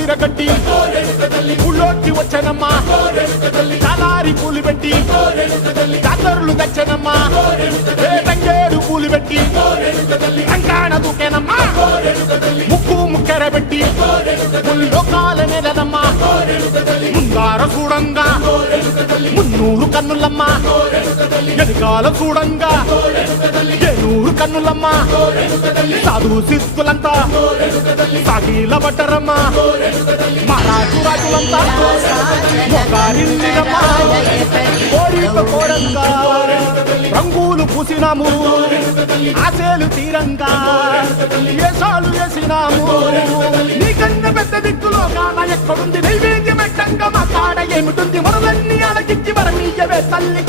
విరగట్టి ఊళ్ళోకి వచ్చనమ్మా చాలారి పూలు పెట్టి జాతరులు తెచ్చనమ్మా తంగేడు పూలు పెట్టి రంగాణ దూకేనమ్మా ముక్కు ముక్కెర పెట్టి ముల్లోకాల నెలనమ్మా ముందార చూడంగా మున్నూరు కన్నులమ్మా ఎనకాల చూడంగా ఏనూరు కన్నులమ్మా సాధు సిద్ధులంతా సాగిల పట్టరమ్మా మహారాజు రాజులంతా మొగారిల్లమ్మా కోరిక కోరంగా రంగులు పూసినాము ఆశలు తీరంగా ఏసాలు వేసినాము నీకన్నా పెద్ద దిక్కులో కాన ఎక్కడుంది నైవేద్యం పెట్టంగా మా కాడ ఏమిటుంది మనలన్నీ అలకించి మరమీయవే తల్లి